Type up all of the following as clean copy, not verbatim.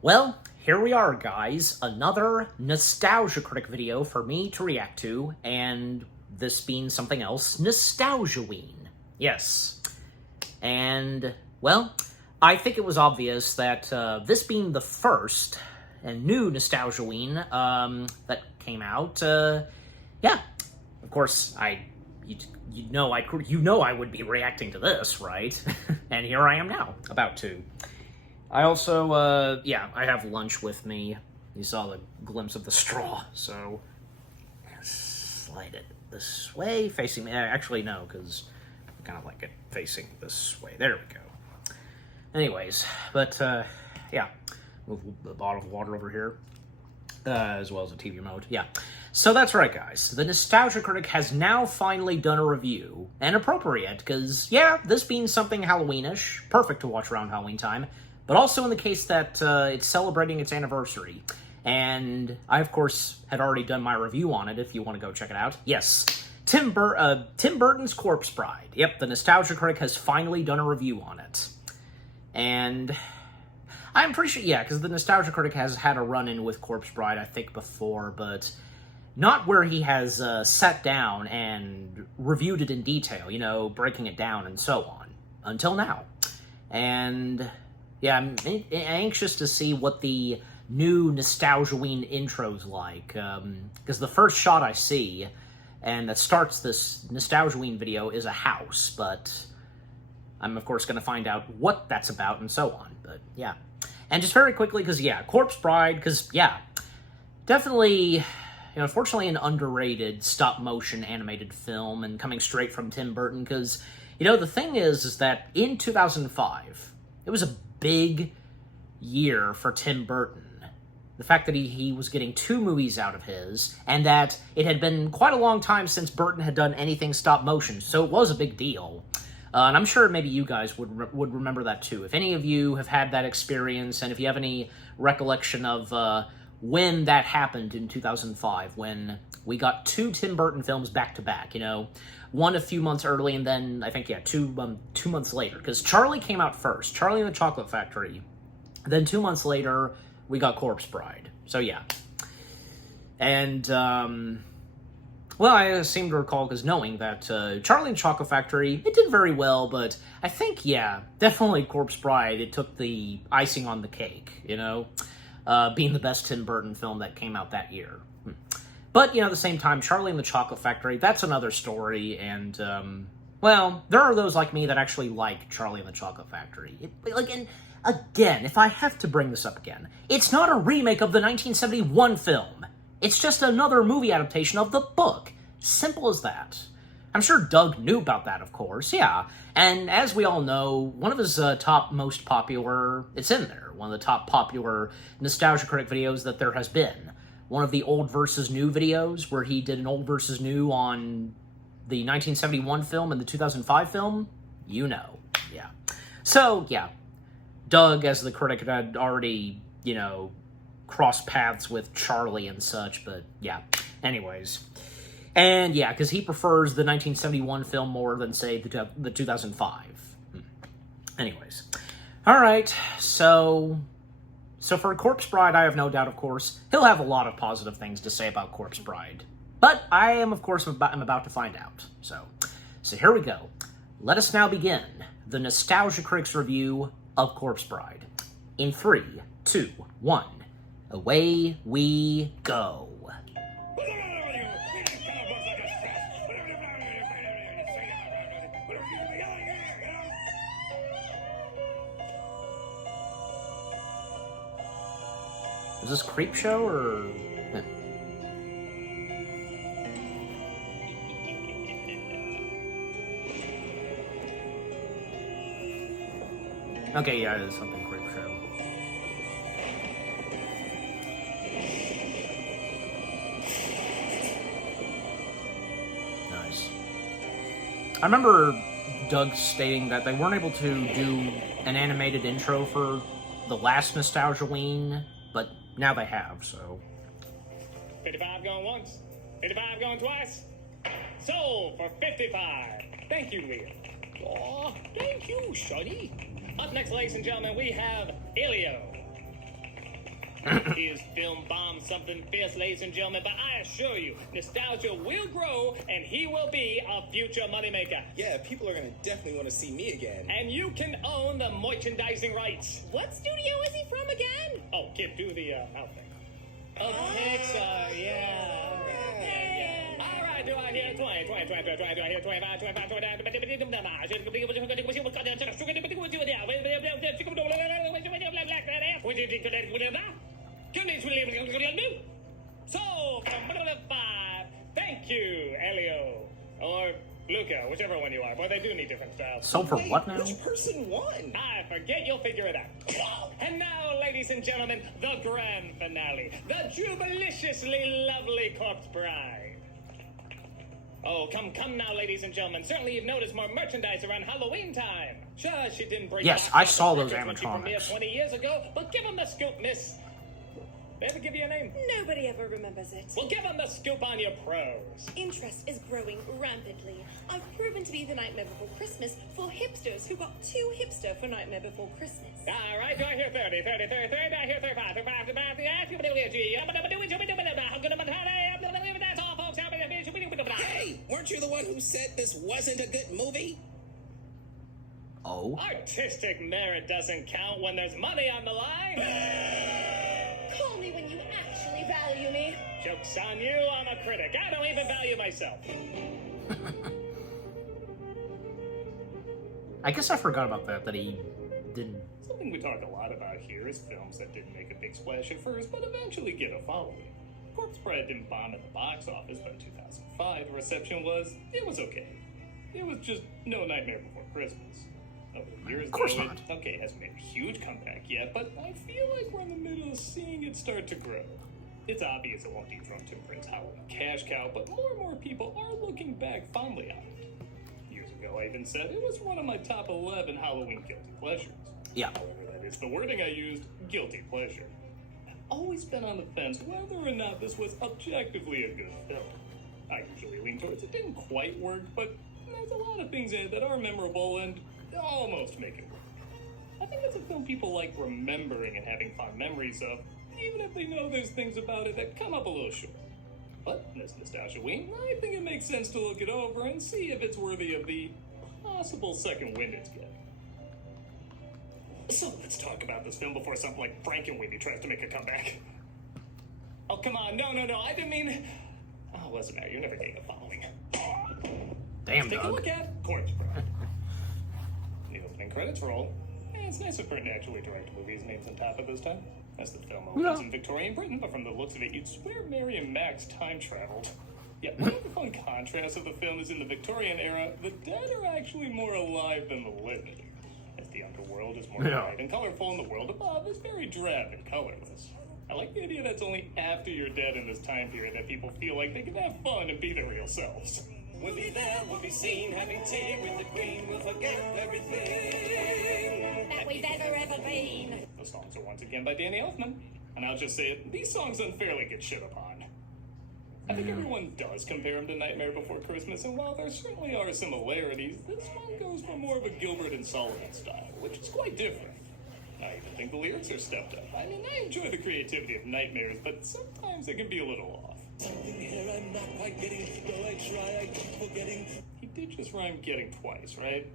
Well, here we are, guys. Another Nostalgia Critic video for me to react to, and this being something else, Nostalgiaween. Yes. And, well, I think it was obvious that this being the first and new Nostalgiaween that came out, yeah, of course, you know I would be reacting to this, right? And here I am now, about to. I also, yeah, I have lunch with me. You saw the glimpse of the straw, so slide it this way, facing me. Actually, no, because I kind of like it facing this way. There we go. Anyways, but, yeah, move the bottle of water over here, as well as a TV remote. Yeah, so that's right, guys. The Nostalgia Critic has now finally done a review, and appropriate, because, yeah, this being something Halloweenish, perfect to watch around Halloween time, but also in the case that it's celebrating its anniversary. And I, of course, had already done my review on it, if you want to go check it out. Yes, Tim Burton's Corpse Bride. Yep, the Nostalgia Critic has finally done a review on it. And I'm pretty sure, yeah, because the Nostalgia Critic has had a run-in with Corpse Bride, I think, before, but not where he has sat down and reviewed it in detail, you know, breaking it down and so on, until now. And yeah, I'm anxious to see what the new Nostalgiaween intro's like, because the first shot I see, and that starts this Nostalgiaween video, is a house, but I'm, of course, going to find out what that's about and so on, but yeah. And just very quickly, because, yeah, Corpse Bride, because, yeah, definitely, you know, unfortunately an underrated stop-motion animated film, and coming straight from Tim Burton, because, you know, the thing is that in 2005, it was a big year for Tim Burton. The fact that he was getting 2 movies out of his, and that it had been quite a long time since Burton had done anything stop-motion, so it was a big deal. And I'm sure maybe you guys would remember that too. If any of you have had that experience, and if you have any recollection of when that happened in 2005, when we got 2 Tim Burton films back-to-back, you know, one a few months early, and then, I think, yeah, 2 months later, because Charlie came out first, Charlie and the Chocolate Factory. Then 2 months later, we got Corpse Bride. So, yeah. And, well, I seem to recall, because knowing that Charlie and the Chocolate Factory, it did very well, but I think, yeah, definitely Corpse Bride, it took the icing on the cake, you know, being the best Tim Burton film that came out that year. But, you know, at the same time, Charlie and the Chocolate Factory, that's another story, and, well, there are those like me that actually like Charlie and the Chocolate Factory. And again, if I have to bring this up again, it's not a remake of the 1971 film. It's just another movie adaptation of the book. Simple as that. I'm sure Doug knew about that, of course, yeah. And as we all know, one of his most popular, it's in there, one of the top popular Nostalgia Critic videos that there has been. One of the old versus new videos, where he did an old versus new on the 1971 film and the 2005 film. You know, yeah. So, yeah, Doug, as the critic, had already, you know, crossed paths with Charlie and such, but yeah, anyways. And yeah, because he prefers the 1971 film more than, say, the 2005. Anyways. Alright, so for Corpse Bride, I have no doubt, of course, he'll have a lot of positive things to say about Corpse Bride. But I am, of course, I'm about to find out. So here we go. Let us now begin the Nostalgia Critic's review of Corpse Bride. In 3, 2, 1, away we go. Is this Creep Show, or... Okay, yeah, it is something Creep Show. Nice. I remember Doug stating that they weren't able to do an animated intro for the last Nostalgiaween, but now they have, so. 55 going once, 55 going twice. Sold for 55. Thank you, Leah. Aw, thank you, Sonny. Up next, ladies and gentlemen, we have Elio. His film bombed something fierce, ladies and gentlemen, but I assure you, nostalgia will grow, and he will be a future moneymaker. Yeah, people are gonna definitely want to see me again. And you can own the merchandising rights. What studio is he from again? Oh, Kip, do the outfit. Oh, Pixar, yeah. All right, do I hear 20, do I hear 25, 25, So, thank you, Elio. Or Luca, whichever one you are. Boy, they do need different styles. So for what now? Which person won? I forget, you'll figure it out. And now, ladies and gentlemen, the grand finale. The jubiliciously lovely Corpse Bride. Oh, come now, ladies and gentlemen. Certainly you've noticed more merchandise around Halloween time. Sure, she didn't break Yes, box I office saw those records when she premiered animatronics. 20 years ago, but give them the scoop, miss. They ever give you a name? Nobody ever remembers it. Well, give them the scoop on your pros. Interest is growing rampantly. I've proven to be the Nightmare Before Christmas for hipsters who got too hipster for Nightmare Before Christmas. All right, do I hear 30, 30, 30, 30, do I hear 35, 35, 35, that's all, folks. Hey, weren't you the one who said this wasn't a good movie? Oh? Artistic merit doesn't count when there's money on the line. Call me when you actually value me. Joke's on you, I'm a critic. I don't even value myself. I guess I forgot about that he didn't... Something we talk a lot about here is films that didn't make a big splash at first, but eventually get a following. Corpse Bride didn't bomb at the box office, but in 2005, the reception was okay. It was just no Nightmare Before Christmas. Over the years, Of course though, not. it hasn't made a huge comeback yet, but I feel like we're in the middle of seeing it start to grow. It's obvious it won't dethrone Tim Burton's Halloween cash cow, but more and more people are looking back fondly on it. Years ago, I even said it was one of my top 11 Halloween guilty pleasures. Yeah. However, that is the wording I used, guilty pleasure. I've always been on the fence whether or not this was objectively a good film. I usually lean towards it didn't quite work, but there's a lot of things in it that are memorable and almost make it work. I think it's a film people like remembering and having fond memories of, even if they know there's things about it that come up a little short. But in this nostalgia week, I think it makes sense to look it over and see if it's worthy of the possible second wind it's getting. So let's talk about this film before something like Frankenweenie tries to make a comeback. Oh, come on. No. I didn't mean... Oh, listen, now, you're never getting a following. Damn, Take a Doug. look at Corpse Bride. The opening credits roll. It's nice of Burton to actually direct movies names on top of this time. As the film opens in Victorian Britain, but from the looks of it, you'd swear Mary and Max time traveled. Yeah, one of the fun contrasts of the film is in the Victorian era, the dead are actually more alive than the living. As the underworld is more bright and colorful, and the world above is very drab and colorless. I like the idea that it's only after you're dead in this time period that people feel like they can have fun and be their real selves. We'll be there, we'll be seen, having tea with the Queen, we'll forget everything That we've ever been. The songs are once again by Danny Elfman. And I'll just say it, these songs unfairly get shit upon. I think everyone does compare them to Nightmare Before Christmas, and while there certainly are similarities, this one goes for more of a Gilbert and Sullivan style, which is quite different. I even think the lyrics are stepped up. I mean, I enjoy the creativity of Nightmares, but sometimes it can be a little off. Something here I'm not quite getting, though I try, I keep forgetting. He did just rhyme getting twice, right?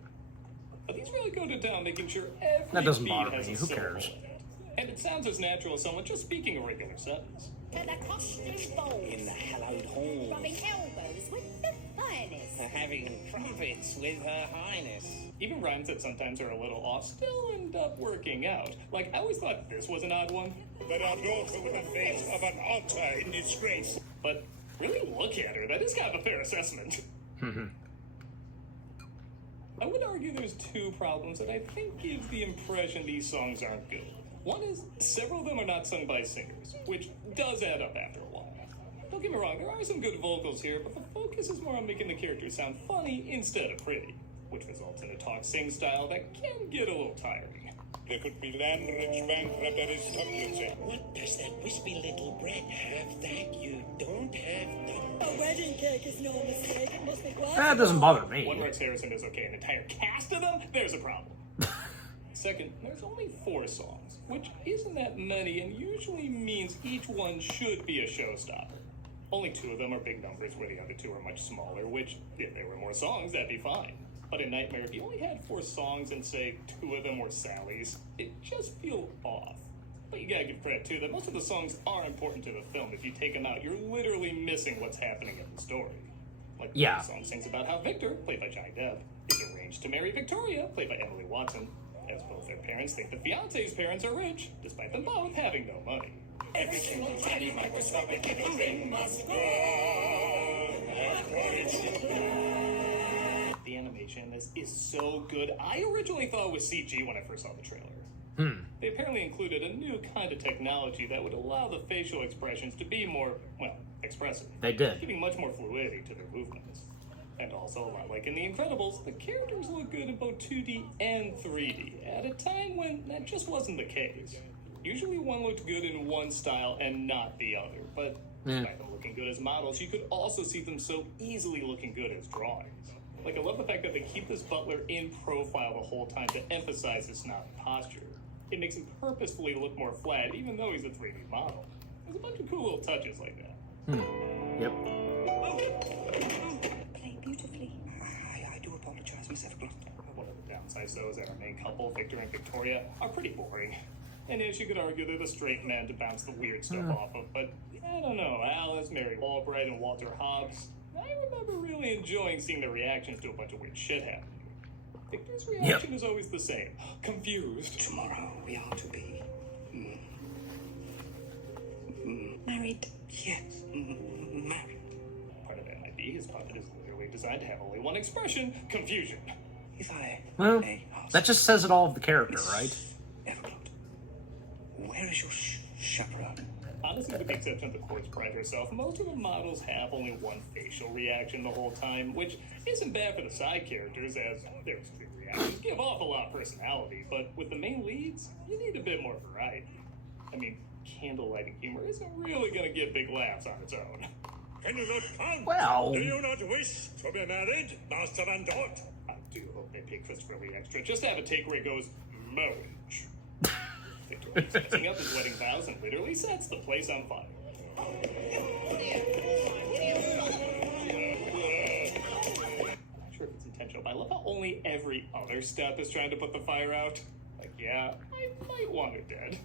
But these really go to town making sure every That doesn't beat bother has me. a Who syllable cares? in it. And it sounds as natural as someone just speaking a regular sentence. To the costume balls. In the hallowed halls, Rubbing elbows with the finest. having trumpets with Her Highness. Even rhymes that sometimes are a little off still end up working out. Like, I always thought this was an odd one. But our daughter with the face of an otter in disgrace. But really look at her. That is kind of a fair assessment. I would argue there's two problems that I think give the impression these songs aren't good. One is, several of them are not sung by singers, which does add up after a while. Don't get me wrong, there are some good vocals here, but the focus is more on making the characters sound funny instead of pretty, which results in a talk-sing style that can get a little tiring. There could be land-rich bankrupt at his tongue, you'd say. What does that wispy little brat have that you don't have? A wedding cake is no mistake. It must be glass. That doesn't bother me. One Rex Harrison is okay, an entire cast of them? There's a problem. Second, there's only 4 songs. which isn't that many and usually means each one should be a showstopper. Only 2 of them are big numbers where the other 2 are much smaller, which, if there were more songs, that'd be fine. But in Nightmare, if you only had 4 songs and, say, 2 of them were Sally's, it just feels off. But you gotta give credit, too, that most of the songs are important to the film. If you take them out, you're literally missing what's happening in the story. Like, the song sings about how Victor, played by Johnny Depp, is arranged to marry Victoria, played by Emily Watson, as both their parents think the fiancé's parents are rich, despite them both having no money. Every single tiny microscopic in a ring must go. The animation in this is so good. I originally thought it was CG when I first saw the trailer. They apparently included a new kind of technology that would allow the facial expressions to be more, well, expressive. They did. Giving much more fluidity to their movements. And also, a lot like in The Incredibles, the characters look good in both 2D and 3D, at a time when that just wasn't the case. Usually one looked good in one style and not the other, but despite them looking good as models, you could also see them so easily looking good as drawings. Like, I love the fact that they keep this butler in profile the whole time to emphasize his snobby posture. It makes him purposefully look more flat, even though he's a 3D model. There's a bunch of cool little touches like that. Yep. Play beautifully. I do apologize, Miss Everglade. One of the downsides, though, is that our main couple, Victor and Victoria, are pretty boring. And yes, you could argue they're the straight men to bounce the weird stuff off of, but I don't know. Alice, Mary Albright, and Walter Hobbs, I remember really enjoying seeing their reactions to a bunch of weird shit happening. Victor's reaction is always the same. Confused. Tomorrow we are to be Married. yes, married. Part of that might be his puppet is literally designed to have only one expression: confusion. If I Well, may ask, that just says it all of the character, right? Everglade, where is your chaperone? Honestly, with the exception of the corpse bride herself, most of the models have only one facial reaction the whole time, which isn't bad for the side characters, as their extreme reactions give off a lot of personality, but with the main leads, you need a bit more variety. I mean, candlelighting humor isn't really going to get big laughs on its own. Can you not count? Well- Do you not wish to be married, Master Van Dort? I do hope they pay Christopher Lee extra just to have a take where he goes, marriage. Victor setting up his wedding vows and literally sets the place on fire. I'm not sure if it's intentional, but I love how only every other step is trying to put the fire out. Like, yeah, I might want it dead.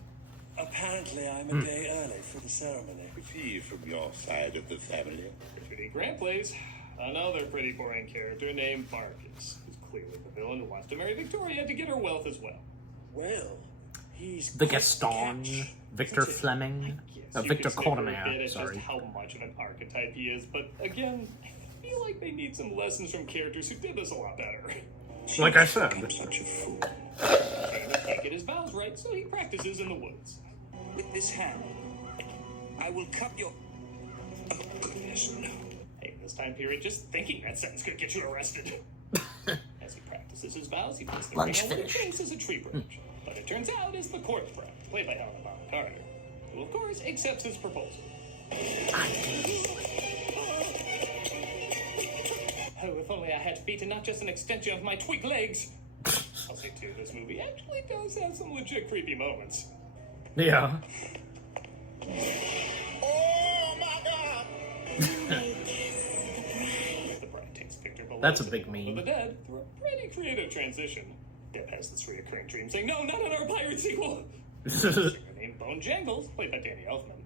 Apparently, I'm a day early for the ceremony. Is he from your side of the family? Richard E. Grant plays another pretty boring character named Marcus, who's clearly the villain who wants to marry Victoria to get her wealth as well. Well, he's The quite Gaston, catch. Victor Fleming, Yes, you Victor can snicker a bit Courtemer, at sorry. just how much of an archetype he is, but again, I feel like they need some lessons from characters who did this a lot better. Like I said. I'm such a fool. Tanner can't get his vows right, so he practices in the woods. With this hand, I will cut your. Oh goodness, no. Hey, in this time period, just thinking that sentence could get you arrested. As he practices his vows, he puts the ring Lunch on what he finished. thinks is a tree branch. But it turns out it's the corpse bride, played by Helena Bonham Carter, who of course accepts his proposal. Oh, if only I had feet and not just an extension of my twig legs. I'll say too, this movie actually does have some legit creepy moments. Yeah. Oh my god! The bride takes Victor below That's a to big the world of meme. the dead through a pretty creative transition. Depp has this reoccurring dream saying, "No, not another pirate sequel." Singer named Bone Jangles, played by Danny Elfman,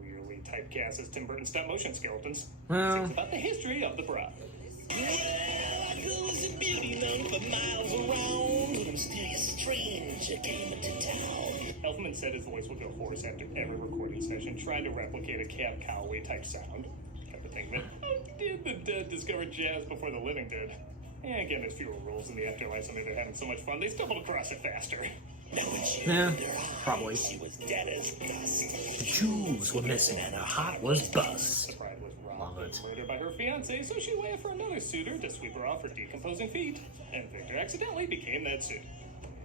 weirdly typecast as Tim Burton's stop-motion skeletons, Well. sings about the history of the bride. I was a beauty known for miles around when a mysterious stranger came into town. Elfman said his voice would go hoarse after every recording session, trying to replicate a Cab Calloway type sound. Type of thing that, how did the dead discover jazz before the living did? And again, there's fewer rules in the afterlife, so maybe they're having so much fun, they stumbled across it faster. Now when she Yeah, opened her eyes, probably. she was dead as dust. The jewels were missing and her heart was bust. The bride was Love robbed it. and murdered by her fiancé, so she waited for another suitor to sweep her off her decomposing feet, and Victor accidentally became that suitor.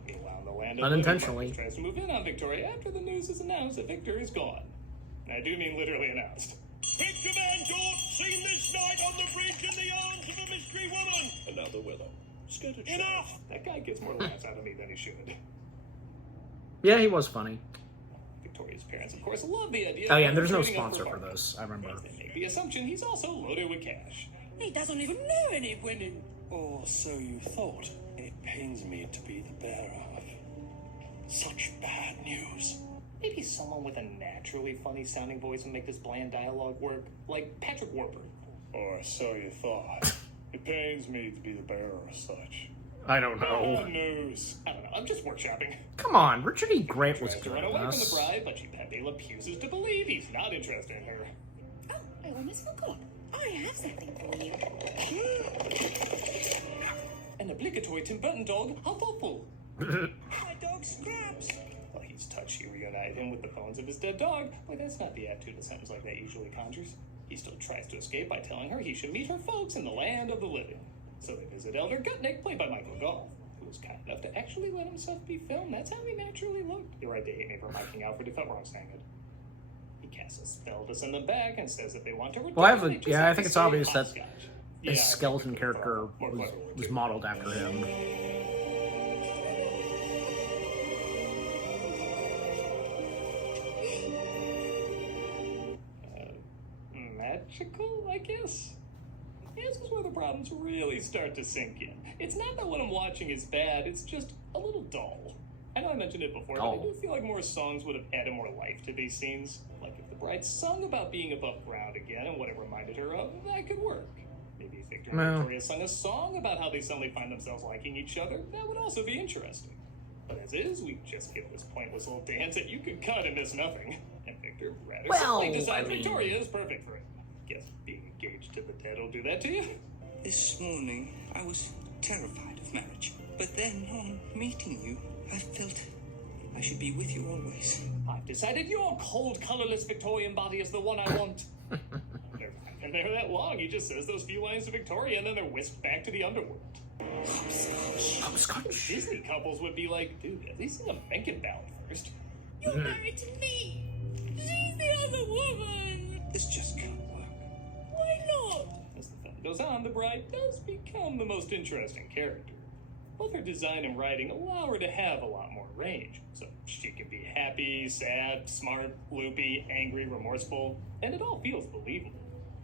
Meanwhile, in the land of Unintentionally. living, Marcus tries to move in on Victoria after the news is announced that Victor is gone. And I do mean literally announced. Victor Van Dort, seen this night on the bridge in the arms of a mystery woman. Another willow. Enough! That guy gets more laughs out of me than he should. Yeah, he was funny. Victoria's parents, of course, love the idea. Oh yeah, of and there's no trading up sponsor for Barclays. this. I remember. They make the assumption he's also loaded with cash. He doesn't even know any women. Or so you thought. It pains me to be the bearer of such bad news. Maybe someone with a naturally funny-sounding voice would make this bland dialogue work, like Patrick Warburton. Or so you thought. It pains me to be the bearer of such I don't Bad know. news. I don't know. I'm just workshopping. Come on, Richard E. Grant was Tries to good run in away from the this. bride, but Pepe refuses to believe he's not interested in her. Oh, I almost forgot. I have something for you. An obligatory Tim Burton dog. How thoughtful. My dog Scraps. Well, he's touchy reunited him with the bones of his dead dog. Boy, that's not the attitude a sentence like that usually conjures. He still tries to escape by telling her he should meet her folks in the land of the living. So they visit Elder Gutnick, played by Michael Goff, who was kind enough to actually let himself be filmed. That's how he naturally looked. You're right, they hate me for miking out for defect where I'm saying it. He casts a spell to send them back and says that they want to return. Well, I have they a, just yeah, have I to think it's stay obvious that hopscotch. his Yeah, skeleton I think character more was clever was too. modeled after him. Magical, I guess? This is where the problems really start to sink in. It's not that what I'm watching is bad, it's just a little dull. I know I mentioned it before, but I do feel like more songs would have added more life to these scenes. Like if the bride sung about being above ground again and what it reminded her of, that could work. Maybe if Victor and No. Victoria sung a song about how they suddenly find themselves liking each other, that would also be interesting. But as is, we just get this pointless little dance that you could cut and miss nothing. And Victor rather Well, simply decides I mean- Victoria is perfect for it. Guess being engaged to the dead will do that to you. This morning, I was terrified of marriage. But then, on meeting you, I felt I should be with you always. I've decided your cold, colorless Victorian body is the one I want. They're not in there that long. He just says those few lines to Victoria, and then they're whisked back to the underworld. Hopscotch. Disney couples would be like, dude, at least sing a Mencken ballad first. You're married to me. She's the other woman. This just can't work. Why not? As the film goes on, the bride does become the most interesting character. Both her design and writing allow her to have a lot more range. So she can be happy, sad, smart, loopy, angry, remorseful, and it all feels believable.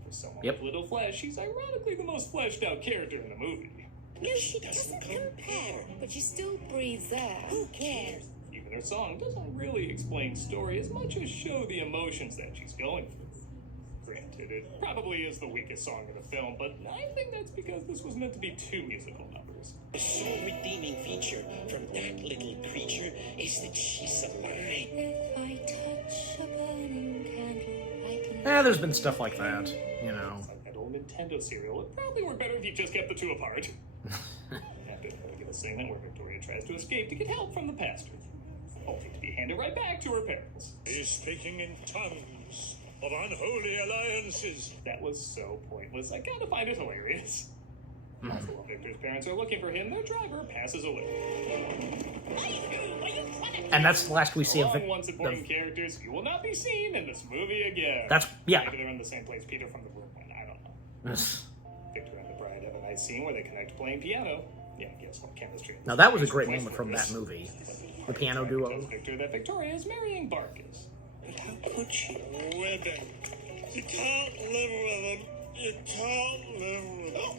For someone with little flesh, she's ironically the most fleshed out character in the movie. No, she doesn't compare. But she still breathes air. Who cares? Even her song doesn't really explain story as much as show the emotions that she's going through. Granted, it probably is the weakest song in the film, but I think that's because this was meant to be two musical numbers. The sole redeeming feature from that little creature is that she's alive. If I touch a burning candle, I can... Yeah, there's been stuff like that, you know. It's like that old Nintendo cereal. It'd probably work better if you just kept the two apart. After the regular segment where Victoria tries to escape to get help from the pastor, only to be handed right back to her parents. He's speaking in tongues of unholy alliances. That was so pointless. I kind of find it hilarious. Also, while Victor's parents are looking for him, their driver passes away. And that's the last we see of Along Vic. once important characters, you will not be seen in this movie again. That's yeah. Maybe they're in the same place Peter from the Brooklyn. I don't know. Victor and the bride have a nice scene where they connect playing piano. Yeah, I guess some chemistry. Now that was a great moment from that movie. The piano duo. Tells Victor that Victoria is marrying Barkis. But how could she? Women. You can't live with them. You can't live with them.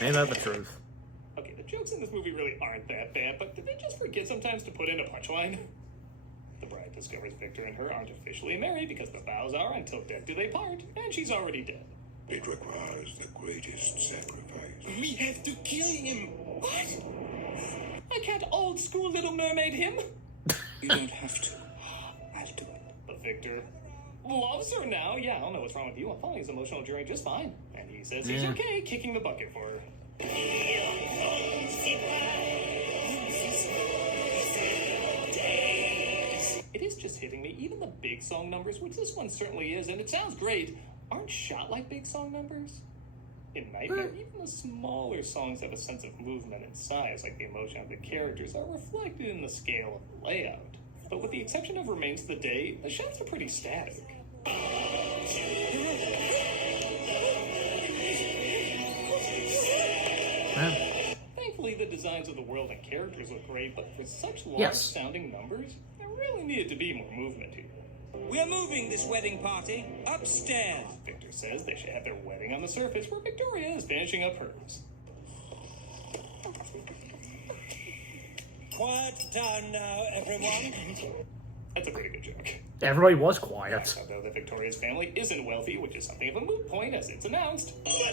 Ain't that the truth? Okay, the jokes in this movie really aren't that bad, but did they just forget sometimes to put in a punchline? The bride discovers Victor and her aren't officially married because the vows are until death do they part, and she's already dead. It requires the greatest sacrifice. We have to kill him. What? I can't old school Little Mermaid him. You don't have to. I'll do it. But Victor loves her now. Yeah, I don't know what's wrong with you. I'm following his emotional journey just fine. And he says he's okay kicking the bucket for her. It is just hitting me. Even the big song numbers, which this one certainly is, and it sounds great, aren't shot like big song numbers. In Nightmare, even the smaller songs have a sense of movement and size, like the emotion of the characters are reflected in the scale of the layout. But with the exception of Remains of the Day, the shots are pretty static. Thankfully, the designs of the world and characters look great, but for such Yes. large-sounding numbers, there really needed to be more movement here. We're moving this wedding party upstairs. Victor says they should have their wedding on the surface where Victoria is finishing up hers. Quiet down now, everyone. That's a pretty good joke. Everybody was quiet. Although the Victoria's family isn't wealthy, which is something of a moot point as it's announced. I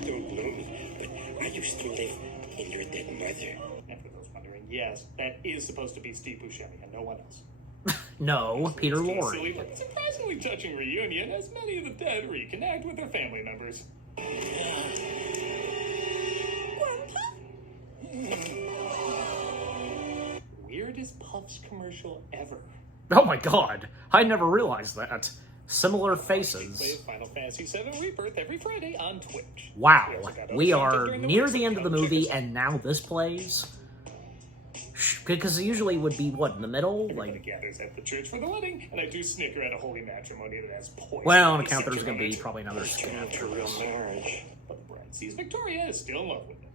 don't know, but I used to live in your dead mother. And for those wondering, yes, that is supposed to be Steve Buscemi and no one else. No, Peter It's a Lorre. silly but surprisingly touching reunion as many of the dead reconnect with their family members. Weirdest Puffs commercial ever. Oh my god, I never realized that. Similar They play faces. Final Fantasy VII Rebirth every Friday on Twitch. Wow, also got we other are content during near week, the so end of the come check movie us out. and now this plays? Because it usually would be, what, in the middle? Everybody Like, gathers at the church for the wedding, and I do snicker at a holy matrimony that has poison. well, on in the account there's center going to of be it. probably another Turn skit into after a real this. marriage. But the bride sees Victoria is still in love with him.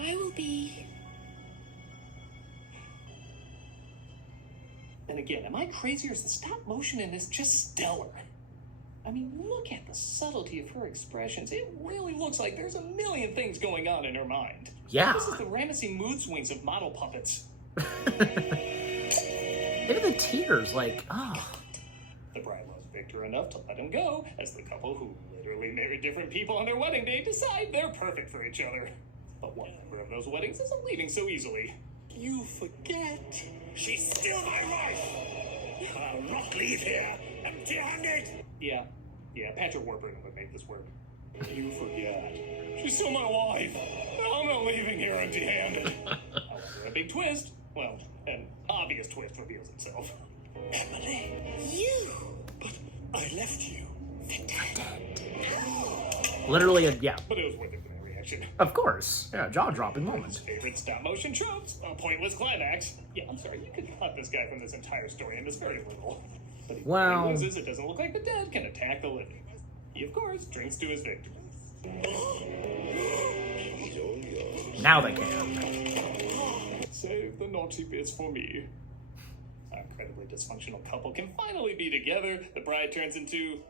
I will be. And again, am I crazy or is the stop motion in this just stellar? I mean, look at the subtlety of her expressions. It really looks like there's a million things going on in her mind. Yeah. This is the Ramesses mood swings of model puppets. Even the tears, like, oh. The bride loves Victor enough to let him go, as the couple who literally married different people on their wedding day decide they're perfect for each other. But one member of those weddings isn't leaving so easily. You forget. She's still my wife. I'll not leave here empty-handed. Yeah, Patrick Warburton would make this work. You forget. She's still my wife. I'm not leaving here empty-handed. However, a big twist, well, an obvious twist reveals itself. Emily, You! but I left you. Literally, yeah. But it was worth it for that reaction. Of course. Yeah, jaw-dropping moment. Favorite stop-motion tropes, a pointless climax. Yeah, I'm sorry, you could cut this guy from this entire story and it's very little. But if Well- he loses, it doesn't look like the dead can attack the living. He, of course, drinks to his victory. Now they can. Save the naughty bits for me. Our incredibly dysfunctional couple can finally be together. The bride turns into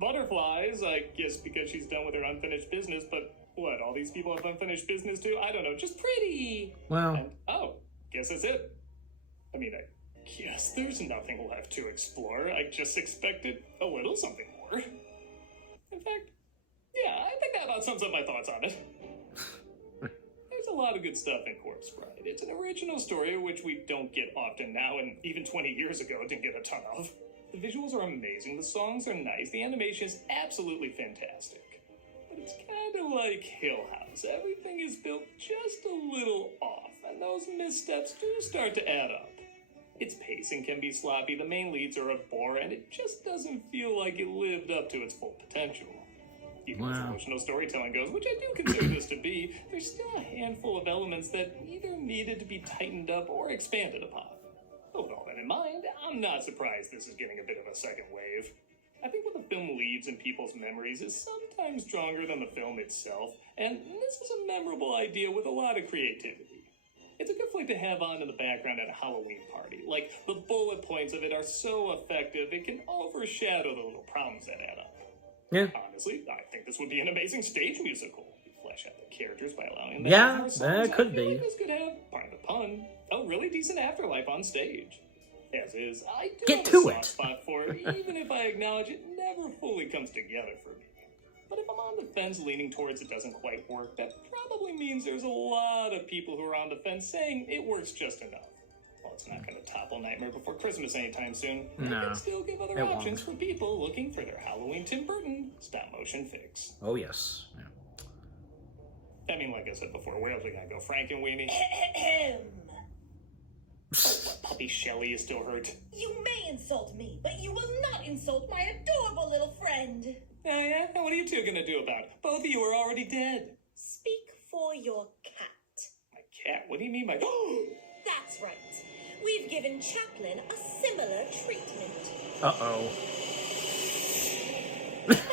butterflies, I guess because she's done with her unfinished business, but what, all these people have unfinished business too? I don't know, just pretty. Well, And, oh, guess that's it. I mean, I guess there's nothing left to explore. I just expected a little something more. In fact, yeah, I think that about sums up my thoughts on it. There's a lot of good stuff in Corpse Bride. It's an original story, which we don't get often now, and even 20 years ago didn't get a ton of. The visuals are amazing, the songs are nice, the animation is absolutely fantastic. But it's kind of like Hill House. Everything is built just a little off, and those missteps do start to add up. Its pacing can be sloppy, the main leads are a bore, and it just doesn't feel like it lived up to its full potential. Even as Wow. emotional storytelling goes, which I do consider this to be, there's still a handful of elements that either needed to be tightened up or expanded upon. But with all that in mind, I'm not surprised this is getting a bit of a second wave. I think what the film leaves in people's memories is sometimes stronger than the film itself, and this is a memorable idea with a lot of creativity. It's a good flick to have on in the background at a Halloween party. Like, the bullet points of it are so effective, it can overshadow the little problems that add up. yeah. Honestly, I think this would be an amazing stage musical. You flesh out the characters by allowing them Yeah, to have more songs. that could I feel be. like this could have, pardon the pun, a really decent afterlife on stage. As is, I do Get have to a it. soft spot for it, even if I acknowledge it never fully comes together for me. But if I'm on the fence leaning towards it doesn't quite work, that probably means there's a lot of people who are on the fence saying it works just enough. Well, it's not going to topple Nightmare Before Christmas anytime soon. It No, can still give other it options won't. for people looking for their Halloween Tim Burton stop-motion fix. Oh, yes. Yeah. I mean, like I said before, where else are we going to go? Frankenweenie? Oh, what, Puppy Shelley is still hurt? You may insult me, but you will not insult my adorable little friend. Oh, yeah? What are you two going to do about it? Both of you are already dead. Speak for your cat. My cat? What do you mean by... That's right. We've given Chaplin a similar treatment. Uh-oh.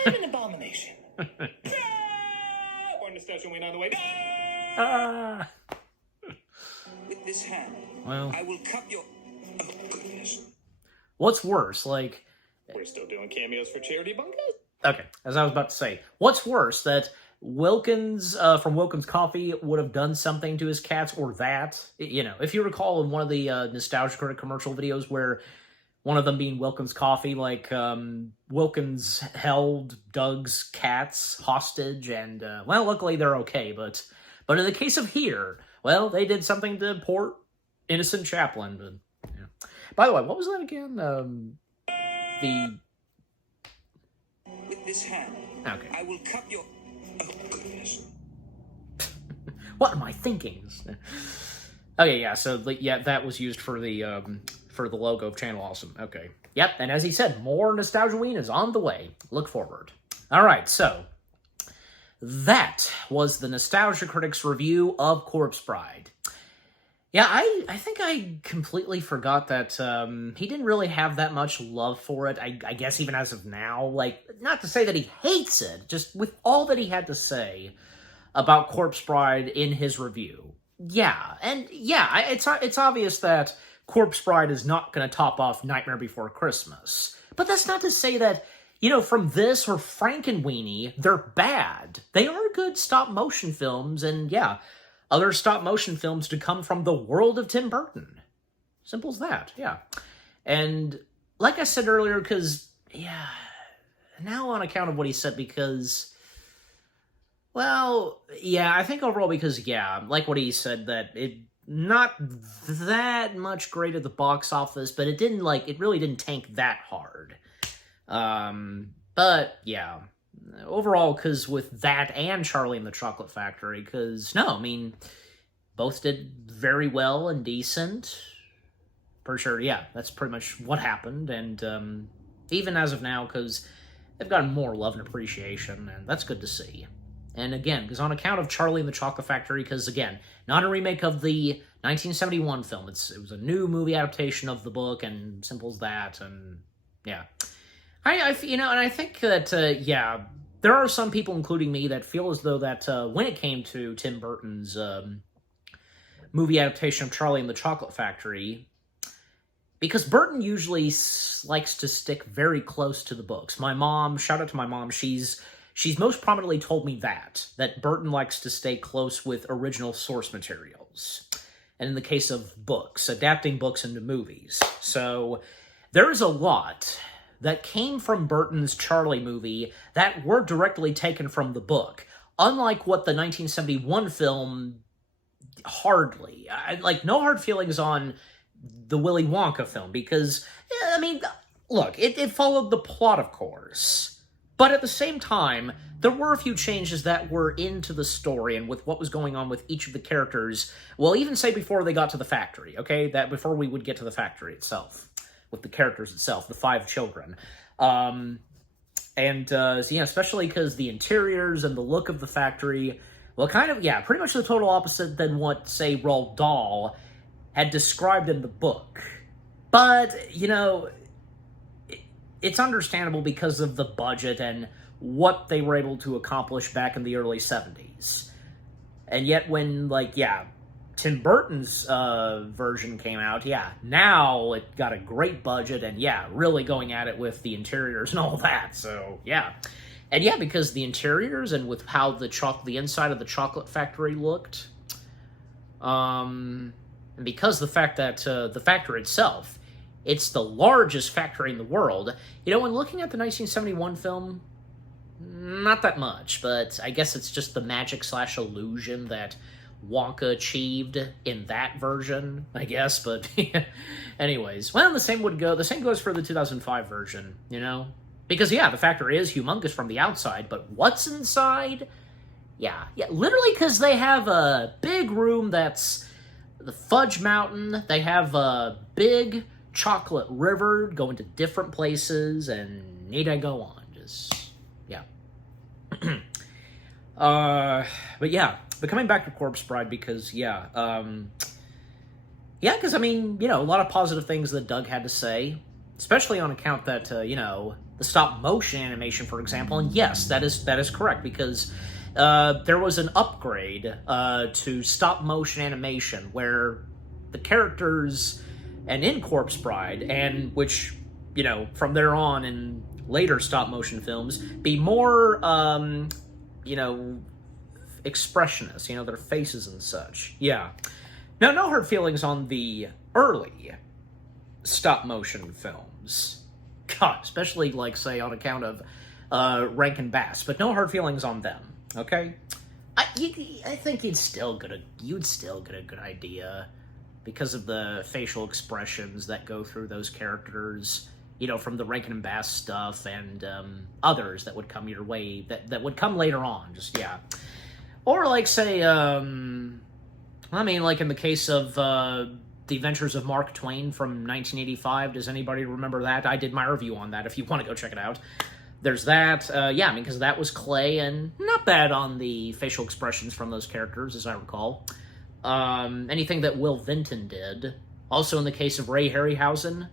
I'm an abomination. Nostalgia Ween on the way. Ah. With this hand, Well, I will cut your... Oh, goodness. what's worse, like... We're still doing cameos for charity bunkers? Okay, as I was about to say, what's worse, that Wilkins from Wilkins Coffee would have done something to his cats, or that, you know, if you recall in one of the Nostalgia Critic commercial videos where one of them being Wilkins Coffee, like, Wilkins held Doug's cats hostage, and, well, luckily they're okay, but in the case of here, well, they did something to poor innocent Chaplin, but, yeah. By the way, what was that again? With this hand, Okay. I will cut your... Oh, goodness. What am I thinking? Okay, yeah, so, yeah, that was used for the logo of Channel Awesome. Okay. Yep, and as he said, more Nostalgia Ween is on the way. Look forward. All right, so that was the Nostalgia Critics review of Corpse Bride. Yeah, I think I completely forgot that he didn't really have that much love for it, I guess even as of now. Like, not to say that he hates it, just with all that he had to say about Corpse Bride in his review. Yeah, and yeah, it's obvious that Corpse Bride is not going to top off Nightmare Before Christmas. But that's not to say that, you know, from this or Frankenweenie, they're bad. They are good stop-motion films, and yeah, other stop-motion films to come from the world of Tim Burton. Simple as that, yeah. And like I said earlier, because, yeah, now on account of what he said, because, well, yeah, I think overall because, yeah, like what he said, that it not that much great at the box office, but it didn't, like, it really didn't tank that hard. But, yeah, overall, because with that and Charlie and the Chocolate Factory, because, no, I mean, both did very well and decent. For sure, yeah, that's pretty much what happened, and even as of now, because they've gotten more love and appreciation, and that's good to see. And again, because on account of Charlie and the Chocolate Factory, because again, not a remake of the 1971 film, it was a new movie adaptation of the book, and simple as that, and yeah. You know, and I think that, yeah, there are some people, including me, that feel as though that when it came to Tim Burton's movie adaptation of Charlie and the Chocolate Factory, because Burton usually likes to stick very close to the books. My mom, shout out to my mom, she's most prominently told me that Burton likes to stay close with original source materials. And in the case of books, adapting books into movies. So there is a lot that came from Burton's Charlie movie that were directly taken from the book. Unlike what the 1971 film, hardly. Like, no hard feelings on the Willy Wonka film, because, I mean, look, it followed the plot, of course. But at the same time, there were a few changes that were into the story and with what was going on with each of the characters. Well, even say before they got to the factory, okay? That before we would get to the factory itself, with the characters itself, the 5 children. So, yeah, especially because the interiors and the look of the factory, well, kind of, yeah, pretty much the total opposite than what, say, Roald Dahl had described in the book. But, you know, it's understandable because of the budget and what they were able to accomplish back in the early 70s. And yet when, like, yeah, Tim Burton's version came out, yeah, now it got a great budget and, yeah, really going at it with the interiors and all that, so, yeah. And, yeah, because the interiors and with how the inside of the chocolate factory looked, and because the fact that the factory itself, it's the largest factory in the world. You know, when looking at the 1971 film, not that much, but I guess it's just the magic/illusion that Wonka achieved in that version, I guess, but anyways. Well, the same goes for the 2005 version, you know? Because, yeah, the factory is humongous from the outside, but what's inside? Yeah, literally because they have a big room that's the Fudge Mountain, they have a big chocolate river going to different places, and need I go on? Just, yeah. But yeah, but coming back to Corpse Bride, because, yeah, because, I mean, you know, a lot of positive things that Doug had to say, especially on account that, you know, the stop-motion animation, for example, and yes, that is correct, because, there was an upgrade to stop-motion animation where the characters, and in Corpse Bride, and which, you know, from there on in later stop-motion films, be more, you know, expressionist, you know, their faces and such. Yeah. Now, no hard feelings on the early stop-motion films. God, especially, like, say, on account of Rankin Bass, but no hard feelings on them, okay? I think you'd still get a good idea because of the facial expressions that go through those characters, you know, from the Rankin Bass stuff and others that would come your way, that would come later on, just, yeah. Or, like, say, I mean, like in the case of The Adventures of Mark Twain from 1985, does anybody remember that? I did my review on that, if you want to go check it out. There's that, yeah, I mean, because that was clay, and not bad on the facial expressions from those characters, as I recall. Anything that Will Vinton did. Also in the case of Ray Harryhausen,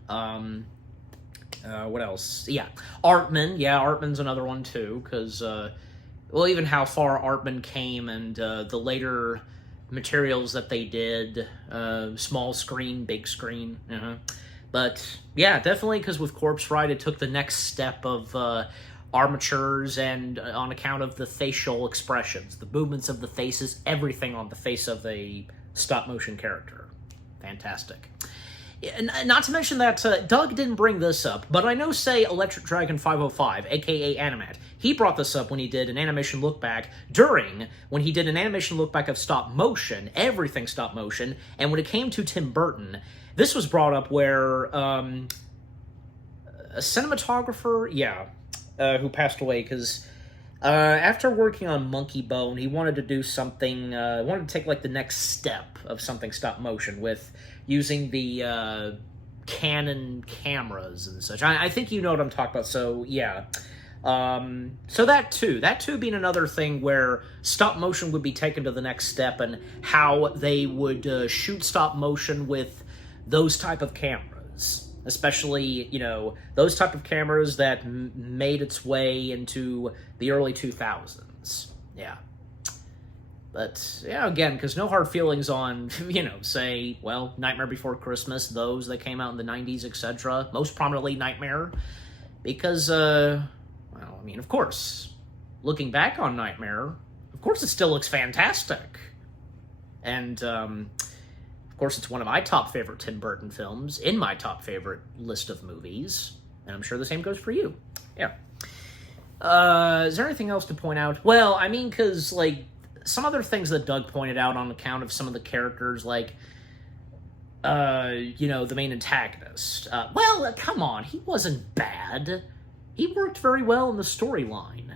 what else? Yeah, Artman, yeah, Artman's another one, too, because, well, even how far Artman came and the later materials that they did, small screen, big screen, But, yeah, definitely, because with Corpse Bride, it took the next step of armatures and on account of the facial expressions, the movements of the faces, everything on the face of a stop-motion character. Fantastic. And not to mention that Doug didn't bring this up, but I know, say, Electric Dragon 505, a.k.a. Animat, he brought this up when he did an animation look-back when he did an animation look-back of stop-motion, everything stop-motion, and when it came to Tim Burton, this was brought up where a cinematographer, who passed away, because after working on Monkey Bone, he wanted to do something, wanted to take, like, the next step of something stop-motion with using the Canon cameras and such. I think you know what I'm talking about, so, yeah. So that too being another thing where stop-motion would be taken to the next step, and how they would shoot stop-motion with those type of cameras. Especially, you know, those type of cameras that made its way into the early 2000s. Yeah. But, yeah, again, because no hard feelings on, you know, say, well, Nightmare Before Christmas, those that came out in the 90s, etc. Most prominently Nightmare. Because, well, I mean, of course, looking back on Nightmare, of course it still looks fantastic. And, of course, it's one of my top favorite Tim Burton films, in my top favorite list of movies, and I'm sure the same goes for you. Yeah. Is there anything else to point out? Well, I mean, because, like, some other things that Doug pointed out on account of some of the characters, like, you know, the main antagonist. Well, come on, he wasn't bad. He worked very well in the storyline.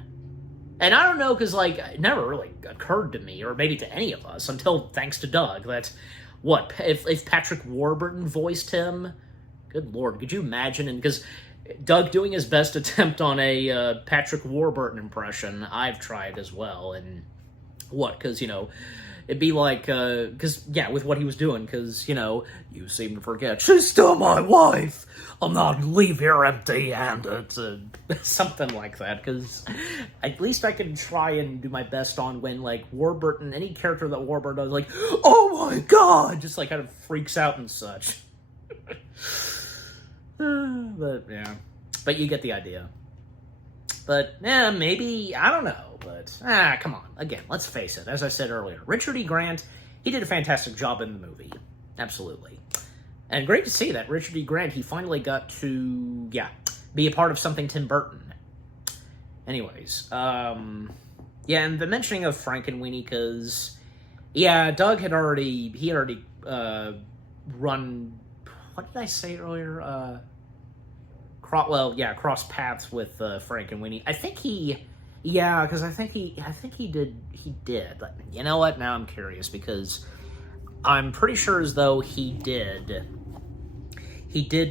And I don't know, because, like, it never really occurred to me, or maybe to any of us, until thanks to Doug, that... What, if Patrick Warburton voiced him? Good lord, could you imagine? And because Doug doing his best attempt on a Patrick Warburton impression, I've tried as well, and what, because, you know, it'd be like, because, yeah, with what he was doing, because, you know, you seem to forget, she's still my wife, I'm not gonna leave here empty-handed, something like that, because at least I can try and do my best on when, like, Warburton, any character that Warburton does, like, oh my god, just, like, kind of freaks out and such. But, yeah. But you get the idea. But, yeah, maybe, I don't know, but, come on. Again, let's face it, as I said earlier, Richard E. Grant, he did a fantastic job in the movie. Absolutely. And great to see that Richard E. Grant, he finally got to, be a part of something Tim Burton. Anyways, yeah, and the mentioning of Frankenweenie, because, yeah, Doug had already, run, what did I say earlier? Cross paths with Frankenweenie. I think because I think he did. But you know what? Now I'm curious, because I'm pretty sure as though he did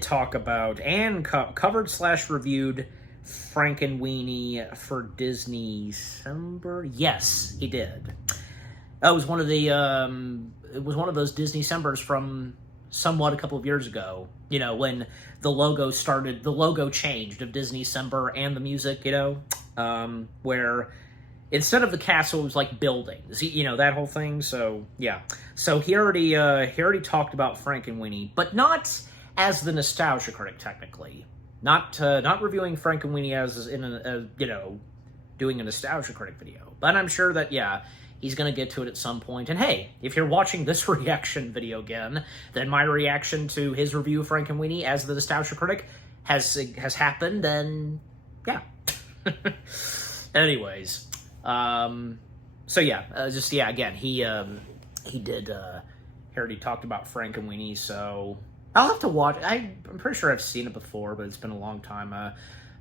talk about and covered/reviewed Frankenweenie for Disney December. Yes, he did. It was one of those Disney Decembers from somewhat a couple of years ago, you know, when the logo changed of Disney December and the music, you know, where instead of the castle, it was like buildings, you know, that whole thing. So yeah, so he already talked about Frankenweenie, but not as the Nostalgia Critic, technically. Not reviewing Frankenweenie as in a you know, doing a Nostalgia Critic video. But I'm sure that, yeah, he's going to get to it at some point. And hey, if you're watching this reaction video again, then my reaction to his review of Frankenweenie as the Nostalgia Critic has happened, then yeah. Anyways, so yeah, again, he already talked about Frankenweenie, so I'll have to watch. I'm pretty sure I've seen it before, but it's been a long time. I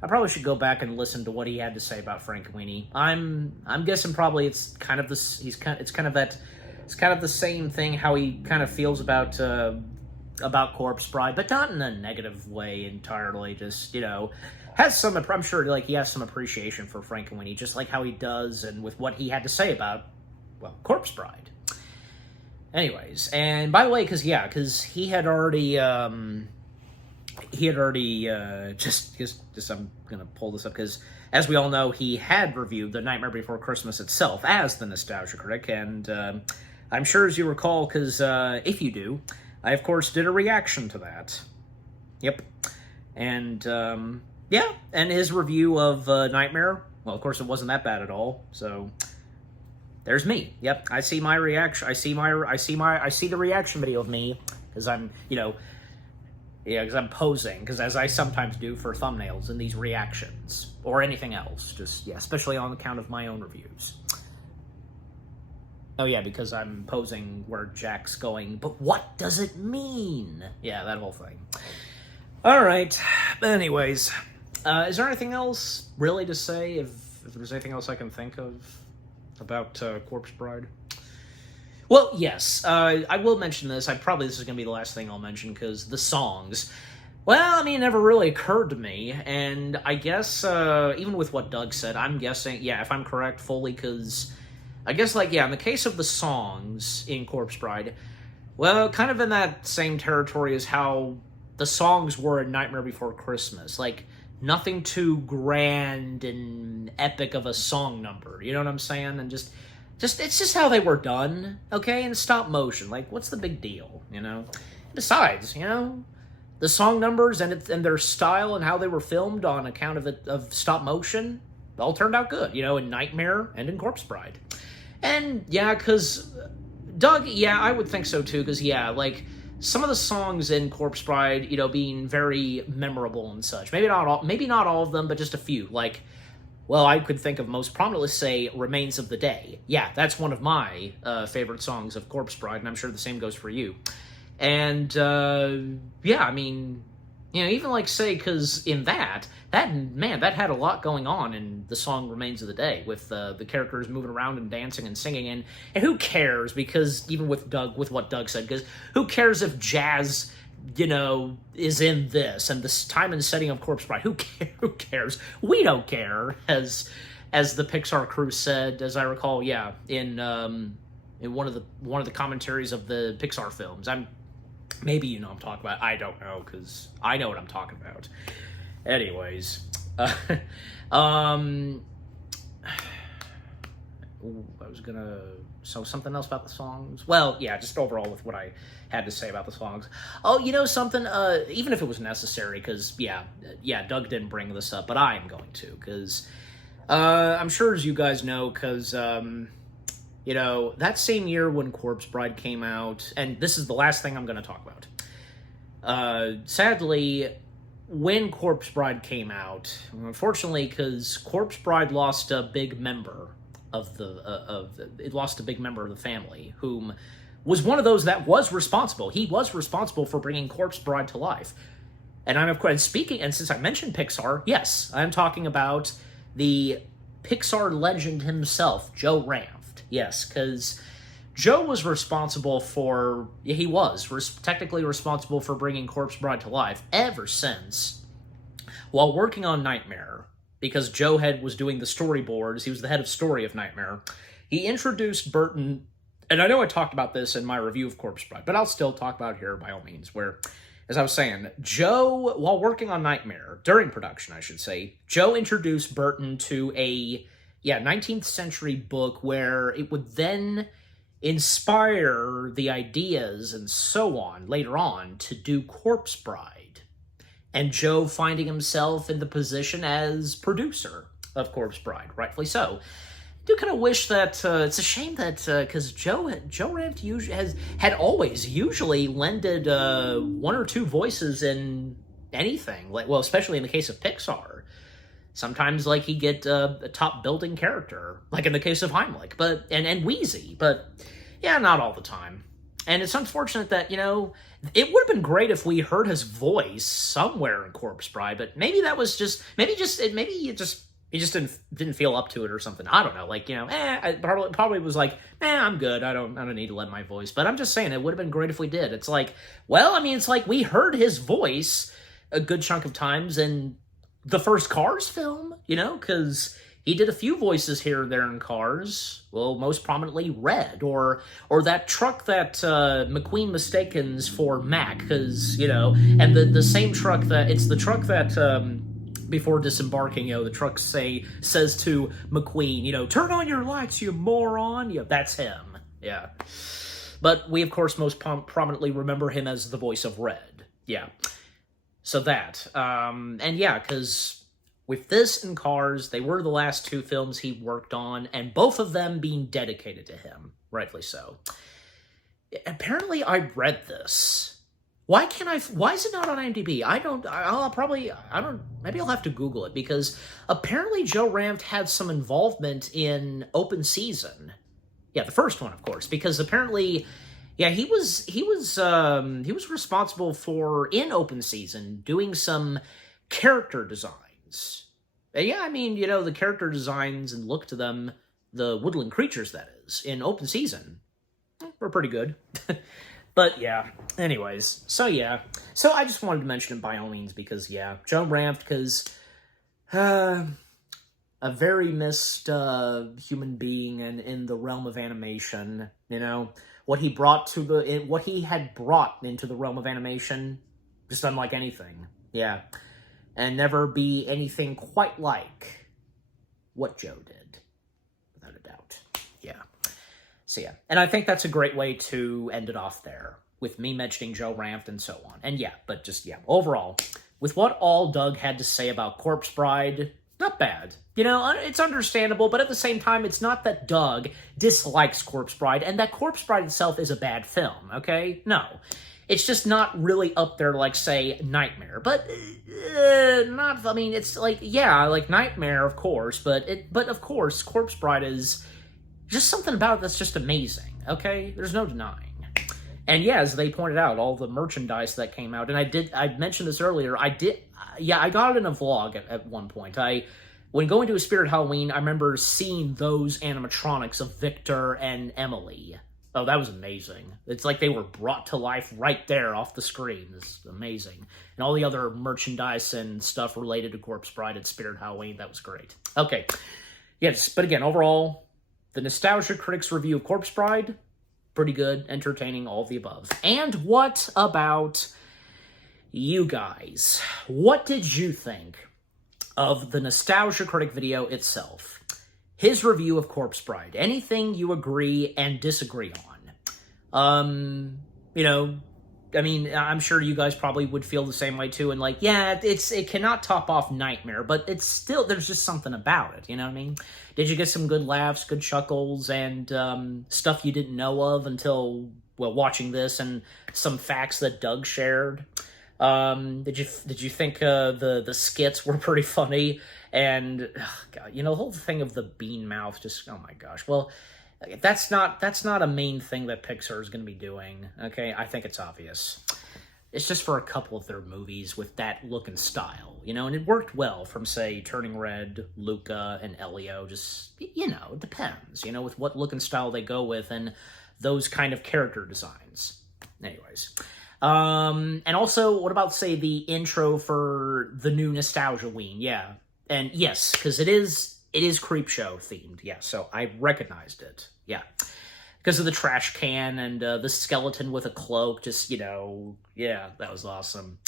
probably should go back and listen to what he had to say about Frankenweenie. I'm guessing probably it's kind of this. It's kind of the same thing how he kind of feels about Corpse Bride, but not in a negative way entirely. Just, you know, has some. I'm sure like he has some appreciation for Frankenweenie, just like how he does, and with what he had to say about, well, Corpse Bride. Anyways, and by the way, because he had already just I'm gonna pull this up because, as we all know, he had reviewed The Nightmare Before Christmas itself as the Nostalgia Critic, and I'm sure, as you recall, because if you do, I of course did a reaction to that. Yep, and yeah, and his review of Nightmare, well, of course, it wasn't that bad at all. So there's me. Yep, I see my reaction. I see the reaction video of me because I'm, you know. Yeah, because I'm posing, because as I sometimes do for thumbnails in these reactions, or anything else, just, yeah, especially on account of my own reviews. Oh yeah, because I'm posing where Jack's going, but what does it mean? Yeah, that whole thing. Alright, anyways, is there anything else really to say, if there's anything else I can think of about Corpse Bride? Well, yes, I will mention this. This is going to be the last thing I'll mention, because the songs, well, I mean, it never really occurred to me, and I guess, even with what Doug said, I'm guessing, yeah, if I'm correct fully, because I guess, like, yeah, in the case of the songs in Corpse Bride, well, kind of in that same territory as how the songs were in Nightmare Before Christmas, like, nothing too grand and epic of a song number, you know what I'm saying, and just it's just how they were done, okay, in stop motion. Like, what's the big deal, you know? Besides, you know, the song numbers and their style and how they were filmed on account of stop motion all turned out good, you know, in Nightmare and in Corpse Bride. And yeah, because Doug, yeah, I would think so too, because yeah, like some of the songs in Corpse Bride, you know, being very memorable and such. Maybe not all of them, but just a few. Like, well, I could think of most prominently, say, Remains of the Day. Yeah, that's one of my favorite songs of Corpse Bride, and I'm sure the same goes for you. And, yeah, I mean, you know, even, like, say, because in that had a lot going on in the song Remains of the Day, with the characters moving around and dancing and singing, and who cares, because, even with what Doug said, because who cares if jazz, you know, is in this, and this time and setting of Corpse Bride. Who cares? We don't care, as the Pixar crew said, as I recall, yeah, in one of the commentaries of the Pixar films. Maybe you know what I'm talking about. I don't know, because I know what I'm talking about. Anyways, so something else about the songs? Well, yeah, just overall with what I had to say about the songs. Oh, you know something? Even if it was necessary, because, yeah, Doug didn't bring this up, but I am going to, because I'm sure as you guys know, because, you know, that same year when Corpse Bride came out, and this is the last thing I'm going to talk about, sadly, when Corpse Bride came out, unfortunately, because Corpse Bride lost a big member of the family, whom was one of those that was responsible. He was responsible for bringing Corpse Bride to life. And I'm, of course, speaking, and since I mentioned Pixar, yes, I'm talking about the Pixar legend himself, Joe Ranft. Yes, because Joe was responsible for, technically responsible for bringing Corpse Bride to life ever since, while working on Nightmare, because Joe was doing the storyboards, he was the head of story of Nightmare, he introduced Burton, and I know I talked about this in my review of Corpse Bride, but I'll still talk about it here by all means, where, as I was saying, Joe, while working on Nightmare, during production, I should say, Joe introduced Burton to a yeah, 19th century book where it would then inspire the ideas and so on later on to do Corpse Bride. And Joe finding himself in the position as producer of Corpse Bride, rightfully so. I do kind of wish that, it's a shame that, because Joe Ranft had always usually lended one or two voices in anything, like, well, especially in the case of Pixar. Sometimes, like, he'd get a top building character, like in the case of Heimlich, but and Wheezy, but yeah, not all the time. And it's unfortunate that, you know, it would have been great if we heard his voice somewhere in Corpse Bride, but maybe that was just, maybe he just didn't feel up to it or something. I don't know, like, you know, I probably was like, I'm good, I don't need to lend my voice. But I'm just saying, it would have been great if we did. It's like, well, I mean, it's like we heard his voice a good chunk of times in the first Cars film, you know, because he did a few voices here and there in Cars. Well, most prominently Red, or that truck that McQueen mistakens for Mac, because, you know, and the same truck that, it's the truck that, before disembarking, you know, the truck says to McQueen, you know, turn on your lights, you moron. Yeah, that's him. Yeah. But we, of course, most prominently remember him as the voice of Red. Yeah. So that, and yeah, because with this and Cars, they were the last two films he worked on, and both of them being dedicated to him, rightfully so. Apparently, I read this. Why is it not on IMDb? Maybe I'll have to Google it, because apparently Joe Ranft had some involvement in Open Season. Yeah, the first one, of course, because apparently, yeah, he was responsible for, in Open Season, doing some character designs. And yeah, I mean, you know, the character designs and look to them, the woodland creatures, that is, in Open Season, were pretty good. But yeah, anyways, so yeah. So I just wanted to mention it by all means, because yeah, Joe Ranft, because a very missed human being, and in the realm of animation, you know, what he had brought into the realm of animation, just unlike anything. Yeah. And never be anything quite like what Joe did, without a doubt. Yeah. So yeah, and I think that's a great way to end it off there, with me mentioning Joe Ranft and so on. And yeah, but just, yeah, overall, with what all Doug had to say about Corpse Bride, not bad. You know, it's understandable, but at the same time, it's not that Doug dislikes Corpse Bride, and that Corpse Bride itself is a bad film, okay? No. It's just not really up there like, say, Nightmare. But, I mean, it's like, yeah, like Nightmare, of course, but of course, Corpse Bride is just something about it that's just amazing, okay? There's no denying. And yeah, as they pointed out, all the merchandise that came out, and I mentioned this earlier, I got it in a vlog at one point. When going to a Spirit Halloween, I remember seeing those animatronics of Victor and Emily. Oh, that was amazing. It's like they were brought to life right there off the screen. It's amazing. And all the other merchandise and stuff related to Corpse Bride at Spirit Halloween, that was great. Okay. Yes, but again, overall, the Nostalgia Critics review of Corpse Bride, pretty good, entertaining, all of the above. And what about you guys? What did you think of the Nostalgia Critic video itself? His review of Corpse Bride. Anything you agree and disagree on? You know, I mean, I'm sure you guys probably would feel the same way too, and like, yeah, it cannot top off Nightmare, but it's still, there's just something about it, you know what I mean? Did you get some good laughs, good chuckles, and stuff you didn't know of until, well, watching this, and some facts that Doug shared? Did you think the skits were pretty funny? And God, you know, the whole thing of the bean mouth, just, oh my gosh. Well, that's not a main thing that Pixar is going to be doing. Okay, I think it's obvious. It's just for a couple of their movies with that look and style, you know, and it worked well from, say, Turning Red, Luca, and Elio. Just, you know, it depends, you know, with what look and style they go with and those kind of character designs. Anyways. And also, what about, say, the intro for the new Nostalgia-ween? Yeah. And yes, because it is Creepshow themed. Yeah, so I recognized it. Yeah. Because of the trash can and the skeleton with a cloak. Just, you know, yeah, that was awesome.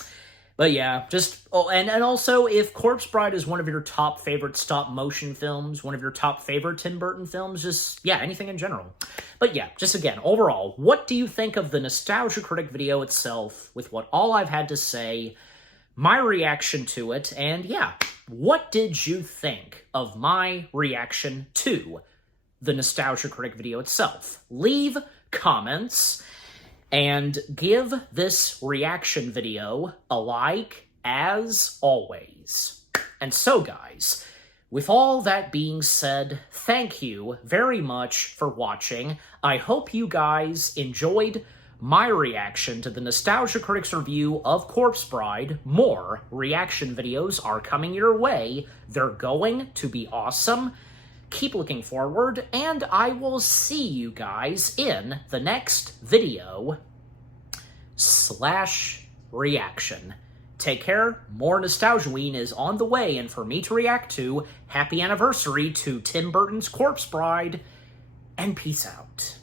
But yeah, just, oh, and also, if Corpse Bride is one of your top favorite stop-motion films, one of your top favorite Tim Burton films, just, yeah, anything in general. But yeah, just again, overall, what do you think of the Nostalgia Critic video itself, with what all I've had to say, my reaction to it, and yeah, what did you think of my reaction to the Nostalgia Critic video itself? Leave comments, and give this reaction video a like, as always. And so, guys, with all that being said, thank you very much for watching. I hope you guys enjoyed my reaction to the Nostalgia Critics review of Corpse Bride. More reaction videos are coming your way. They're going to be awesome. Keep looking forward, and I will see you guys in the next video / reaction. Take care. More Nostalgiaween is on the way, and for me to react to, happy anniversary to Tim Burton's Corpse Bride, and peace out.